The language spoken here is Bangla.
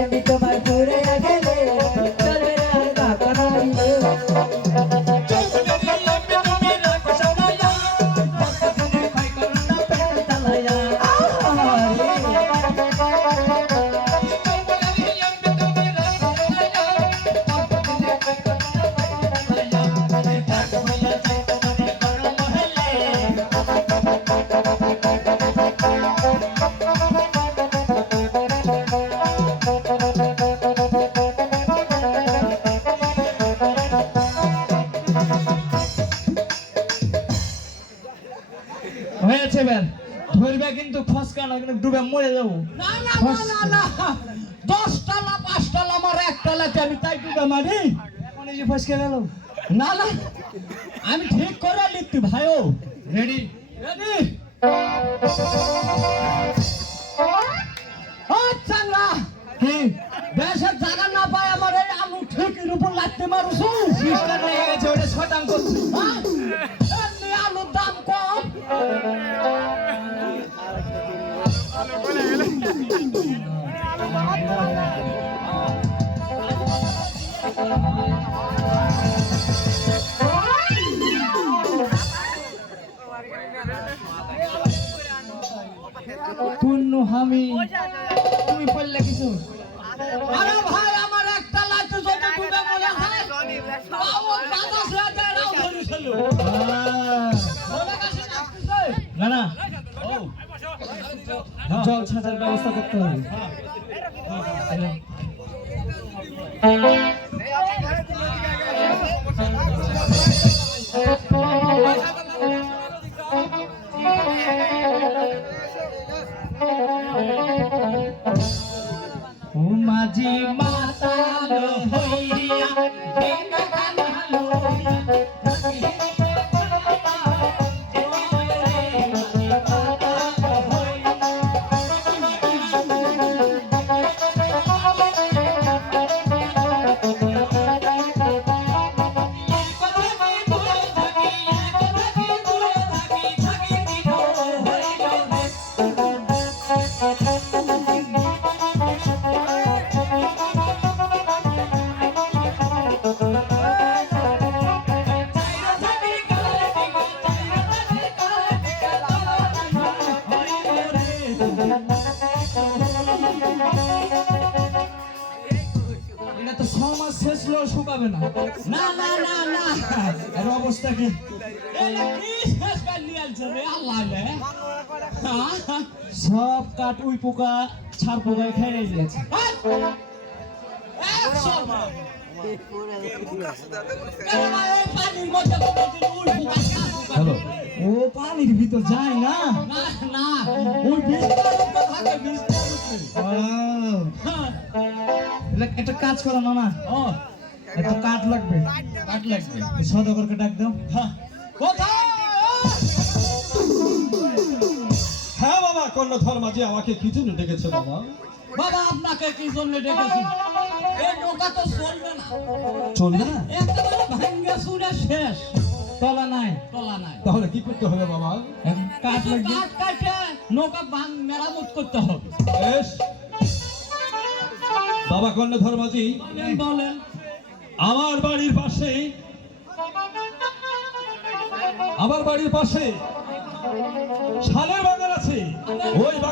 আমি তোমার ঘুরে হয়েছে বেন ধরবে কিন্তু ফসকা না কিন্তু ডুবে মরে যাব। না না না না দশ টালা পাঁচ টালা আমার এক টালাতে আমি তাই ডুবে মারি। এখন এই যে ফসকে গেল। না না আমি ঠিক করে লিখতি ভাইও। রেডি রেডি ও চাংলা কি? দেশের জায়গা না আমার এই আলু ঠিকের উপর লাগতে মারুছু সিস্টার লেগে গেছে ওটা শটাং করছে। হ্যাঁ? পূর্ণ হামি। তুমি পড়লে কিছু? আরে ভাই আমার একটা যদি ডুবে বাতাস ধরে না না। জল ছাঁচার ব্যবস্থা করতে হবে। মাঝি হইয়া সমাজ শুকাবে না। না না না না। এর অবস্থা কি? হ্যাঁ? সব কাঠ উই পোকা ছাড় পোকায় খেয়ে দিয়েছে। হ্যালো ও পানির ভিতর যায় না? না ওই বিস্তার একটা কাজ করো না না একটা কাঠ লাগবে। কাট লাগবে। সদাগরকে ডাক দাও। হ্যাঁ! হ্যাঁ বাবা কর্ণধর মাঝি আমাকে কি জন্য ডেকেছে বাবা বাবা আপনাকে কি জন্য ডেকেছি? এই নৌকা তো চলবে না। চলবে না? একেবারে ভাঙ্গা চুরে শেষ। তলা নাই। তলা নাই। তাহলে কি করতে হবে বাবা? কাঠ লাগবে। কাঠ কাটে নৌকা ভাঙ মেরামত করতে হবে। বেশ। বাবা কর্ণধর মাঝি বলেন, বলেন। আমার বাড়ির পাশে আমার বাড়ির পাশে শালের বাগান আছে। ওই বাগান